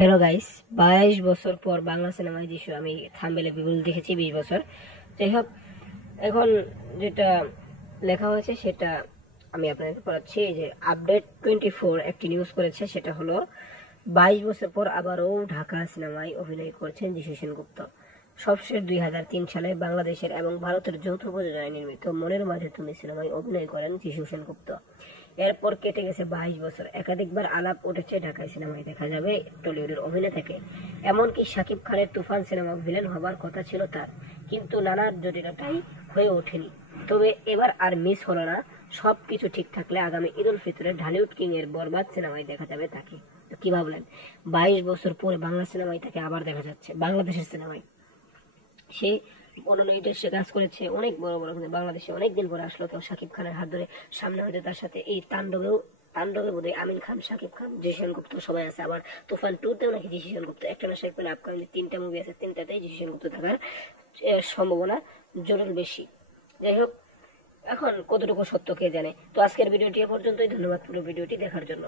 Hello guys, 22 বছর পর বাংলা সিনেমায় যিশু আমি থাম্বনেলে বিপুল দেখেছি 20 বছর। যাই হোক, এখন যেটা লেখা হয়েছে সেটা আমি আপনাদের পড়াচ্ছি। এই যে আপডেট 24 একটি নিউজ করেছে, সেটা হলো 22 বছর পর আবারও ঢাকা সিনেমায় অভিনয় করছেন যিশু সেনগুপ্ত। সবশেষ 2003 সালে বাংলাদেশের এবং ভারতের যৌথ প্রযোজনায় নির্মিত মনের মাঝে তুমি সিনেমায় অভিনয় করেন যিশু সেনগুপ্ত। এরপর কেটে গেছে 22 বছর। একাধিকবার আলাপ উঠেছে ঢাকায় সিনেমায় দেখা যাবে টলিউডের অভিনেতাকে। এমনকি শাকিব খানের তুফান সিনেমা ভিলেন হবার কথা ছিল তার, কিন্তু নানা জটিলতাই হয়ে ওঠেনি। তবে এবার আর মিস হলো না। সবকিছু ঠিক থাকলে আগামী ঈদ উল ফিতরে ঢালিউড কিং এর বরবাদ সিনেমায় দেখা যাবে তাকে। তো কি ভাবলেন, 22 বছর পরে বাংলা সিনেমায় তাকে আবার দেখা যাচ্ছে, বাংলাদেশের সিনেমায়। সে অন্যান্য ইন্ডাস্ট্রি কাজ করেছে, অনেক বড় বড়, কিন্তু বাংলাদেশে অনেকদিন পরে আসলো। তো শাকিব খানের হাত ধরে সামনে হয়তো তার সাথে এই তাণ্ডবে বোধহয় আমিন খান, শাকিব খান, যিশু সেনগুপ্ত সবাই আছে। আবার তুফান 2 তেও নাকি যিশু সেনগুপ্ত। একটা না শাকিব খানের আপকামিং 3টা মুভি আছে, 3টাতেই যিশু সেনগুপ্ত থাকার সম্ভাবনা জরুর বেশি। যাই হোক, এখন কতটুকু সত্য কে জানে। তো আজকের ভিডিওটি এ পর্যন্তই। ধন্যবাদ পুরো ভিডিওটি দেখার জন্য।